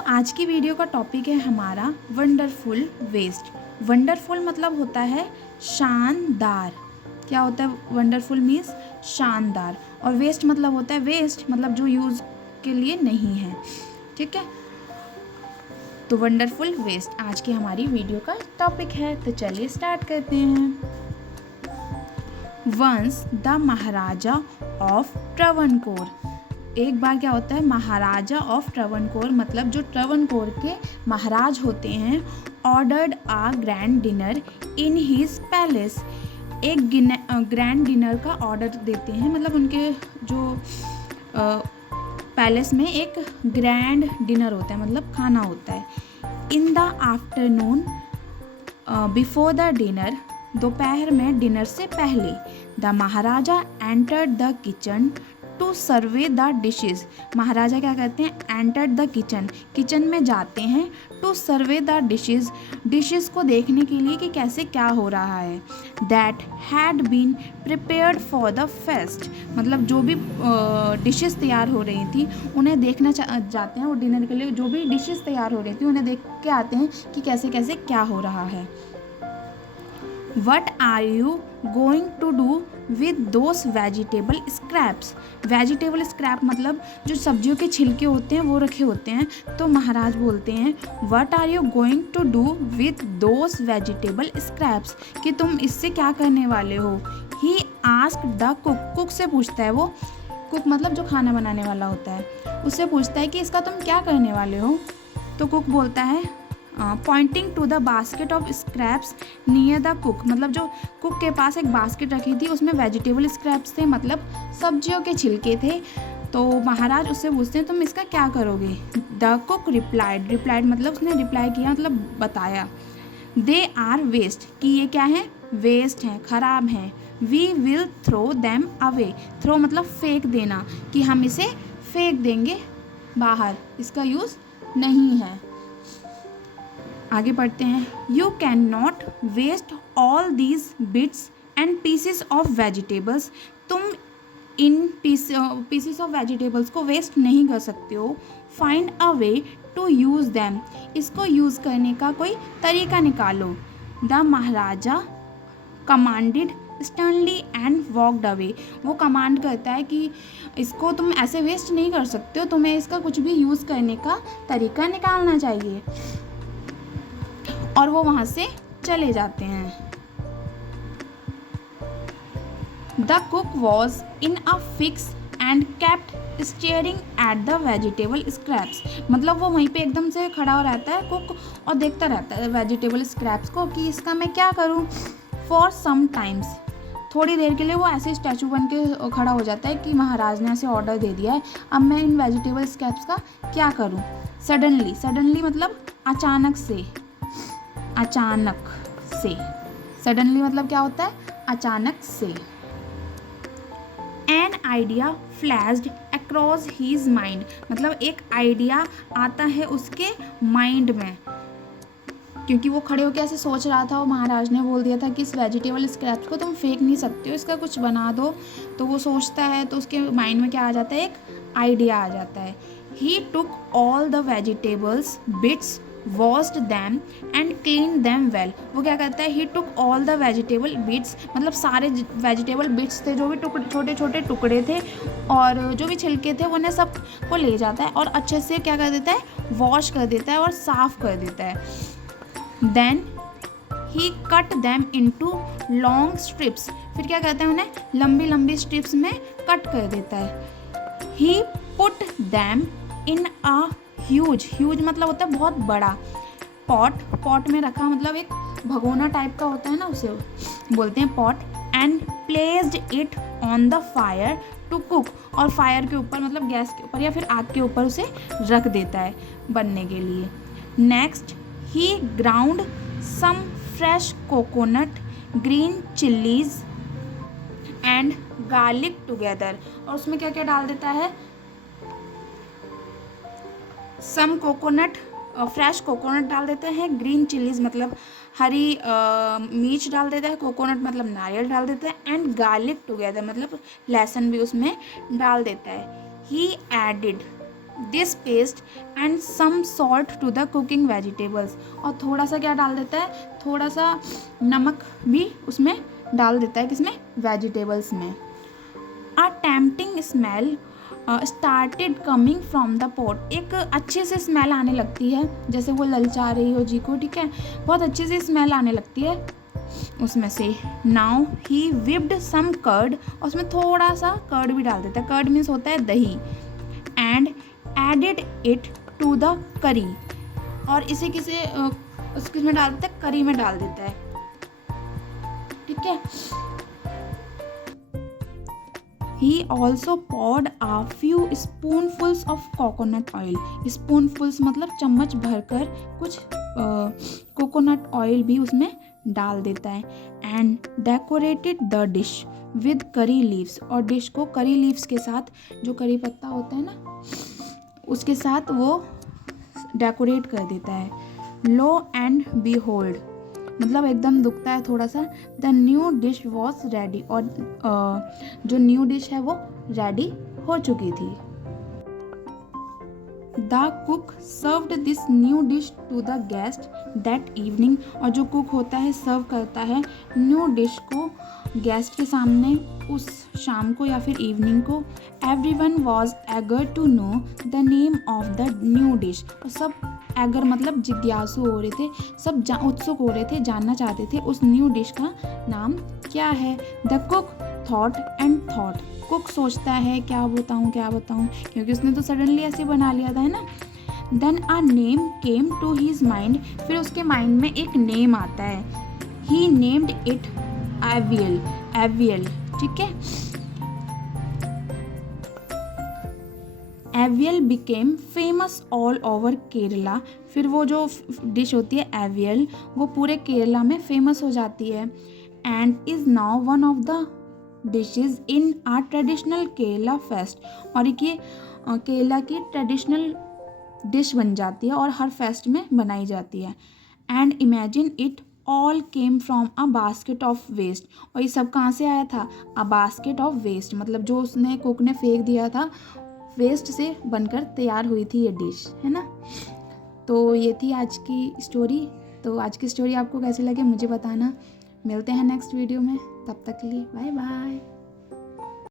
आज की वीडियो का टॉपिक है हमारा वंडरफुल वेस्ट। वंडरफुल मतलब होता है शानदार। क्या होता है वंडरफुल मीन्स शानदार, और वेस्ट मतलब होता है वेस्ट मतलब जो यूज़ के लिए नहीं है। ठीक है, तो वंडरफुल वेस्ट आज की हमारी वीडियो का टॉपिक है। तो चलिए स्टार्ट करते हैं। Once the Maharaja of Travancore. एक बार क्या होता है, महाराजा ऑफ ट्रवनकोर मतलब जो ट्रवनकोर के महाराज होते हैं, ordered a grand dinner in his palace. एक ग्रैंड डिनर का ऑर्डर देते हैं, मतलब उनके जो पैलेस में एक ग्रैंड डिनर होता है, मतलब खाना होता है। In the afternoon before the dinner, दोपहर में डिनर से पहले, the Maharaja entered the kitchen to survey the dishes. Maharaja क्या करते हैं, एंटर्ड द किचन, किचन में जाते हैं, to survey the dishes, dishes को देखने के लिए कि कैसे क्या हो रहा है। That had been prepared for the feast, मतलब जो भी डिशेज तैयार हो रही थी उन्हें देखना जाते हैं, और डिनर के लिए जो भी डिशेज तैयार हो रही थी उन्हें देख के आते हैं कि कैसे कैसे क्या हो रहा है। What are you going to do with those vegetable scraps? Vegetable scrap मतलब जो सब्जियों के छिलके होते हैं वो रखे होते हैं। तो महाराज बोलते हैं What are you going to do with those vegetable scraps? कि तुम इससे क्या करने वाले हो। He asked the cook, cook से पूछता है वो, कुक मतलब जो खाना बनाने वाला होता है, उससे पूछता है कि इसका तुम क्या करने वाले हो। तो कुक बोलता है pointing to the basket of scraps near the cook, मतलब जो कुक के पास एक बास्केट रखी थी उसमें वेजिटेबल स्क्रैप्स थे, मतलब सब्जियों के छिलके थे। तो महाराज उससे पूछते हैं तुम इसका क्या करोगे। द कुक रिप्लाइड मतलब उसने रिप्लाई किया, मतलब बताया। दे आर वेस्ट, कि ये क्या है, वेस्ट हैं, खराब हैं। We will throw them away, throw मतलब फेंक देना, कि हम इसे फेंक देंगे बाहर, इसका यूज़ नहीं है। आगे पढ़ते हैं। You can not waste all these bits and pieces of vegetables, तुम इन पीसीस ऑफ वेजिटेबल्स को वेस्ट नहीं कर सकते हो। Find a way to use them, इसको यूज़ करने का कोई तरीका निकालो। The maharaja commanded sternly and walked away, वो कमांड करता है कि इसको तुम ऐसे वेस्ट नहीं कर सकते हो, तुम्हें इसका कुछ भी यूज़ करने का तरीका निकालना चाहिए। और वो वहाँ से चले जाते हैं। The cook was in a fix and kept staring at the vegetable scraps, मतलब वो वहीं पे एकदम से खड़ा हो रहता है कुक, और देखता रहता है वेजिटेबल स्क्रैप्स को कि इसका मैं क्या करूँ। फॉर सम टाइम्स, थोड़ी देर के लिए वो ऐसे स्टैचू बन के खड़ा हो जाता है कि महाराज ने ऐसे ऑर्डर दे दिया है, अब मैं इन वेजिटेबल स्क्रैप्स का क्या करूँ। सडनली मतलब अचानक से, सडनली मतलब क्या होता है, अचानक से। An idea flashed across his mind, मतलब एक आइडिया आता है उसके माइंड में, क्योंकि वो खड़े होकर ऐसे सोच रहा था और महाराज ने बोल दिया था कि इस वेजिटेबल स्क्रैप्स को तुम फेंक नहीं सकते हो, इसका कुछ बना दो। तो वो सोचता है, तो उसके माइंड में क्या आ जाता है, एक आइडिया आ जाता है। He took all the vegetables bits, washed them and clean them well. वो क्या करता है, he took all the vegetable bits, मतलब सारे वेजिटेबल बिट्स थे, जो भी छोटे छोटे टुकड़े थे और जो भी छिलके थे, उन्हें सब को ले जाता है और अच्छे से क्या कर देता है, वॉश कर देता है और साफ़ कर देता है। Then he cut them into long strips, फिर क्या करता है, उन्हें लंबी लंबी स्ट्रिप्स में कट कर देता है। He put them in a huge मतलब होता है बहुत बड़ा, पॉट में रखा, मतलब एक भगोना टाइप का होता है ना, उसे बोलते हैं pot. And placed it on the fire to cook, और फायर के ऊपर मतलब गैस के ऊपर या फिर आग के ऊपर उसे रख देता है बनने के लिए। Next he ground some fresh coconut, green chillies and garlic together, और उसमें क्या क्या डाल देता है, सम कोकोनट, फ्रेश कोकोनट डाल देते हैं, ग्रीन चिलीज़ मतलब हरी मिर्च डाल देता है, कोकोनट मतलब नारियल डाल देता है, एंड गार्लिक टुगेदर मतलब लहसुन भी उसमें डाल देता है। He added this paste and some salt to the cooking vegetables, और थोड़ा सा क्या डाल देता है, थोड़ा सा नमक भी उसमें डाल देता है, किसमें, वेजिटेबल्स में। A tempting smell started coming from the pot, एक अच्छे से स्मेल आने लगती है, जैसे वो ललचा रही हो जी को, ठीक है, बहुत अच्छे से स्मेल आने लगती है उसमें से। Now he whipped some curd, और उसमें थोड़ा सा कर्ड भी डाल देता है, कर्ड मीन्स होता है दही, and added it to the curry, और इसे किसे उसके में डाल देता है, करी में डाल देता है, ठीक है। He also poured a few spoonfuls of coconut oil, spoonfuls मतलब चम्मच भरकर कुछ कोकोनट ऑयल भी उसमें डाल देता है, and decorated the dish with curry leaves, और डिश को करी लीव्स के साथ, जो करी पत्ता होता है ना, उसके साथ वो डेकोरेट कर देता है। लो एंड बी होल्ड, मतलब एकदम दुखता है थोड़ा सा, the new dish was ready, और जो न्यू डिश है वो रेडी हो चुकी थी। The cook served this new dish to the guest that evening, और जो कुक होता है सर्व करता है न्यू डिश को गेस्ट के सामने उस शाम को या फिर इवनिंग को। Everyone was eager to know the name of the new dish, और सब एगर मतलब जिज्ञासु हो रहे थे, सब उत्सुक हो रहे थे, जानना चाहते थे उस न्यू डिश का नाम क्या है। The cook thought and thought, cook सोचता है क्या बताऊँ, क्योंकि उसने तो सडनली ऐसे बना लिया था, है ना। Then a name came to his mind, फिर उसके माइंड में एक नेम आता है। He named it avial, avial, ठीक है। Avial became famous all over Kerala, फिर वो जो डिश होती है एवियल, वो पूरे केरला में फेमस हो जाती है, and is now one of the dishes in are traditional Kerala fest, और ये केरला की ट्रेडिशनल डिश बन जाती है और हर फेस्ट में बनाई जाती है। And imagine it all came from a basket of waste, और ये सब कहाँ से आया था, अ बास्केट ऑफ वेस्ट, मतलब जो उसने कुक ने फेंक दिया था, वेस्ट से बनकर तैयार हुई थी ये डिश, है ना। तो ये थी आज की स्टोरी। तो आज की स्टोरी आपको कैसे लगे मुझे बताना। मिलते हैं नेक्स्ट वीडियो में, तब तक के लिए बाय बाय।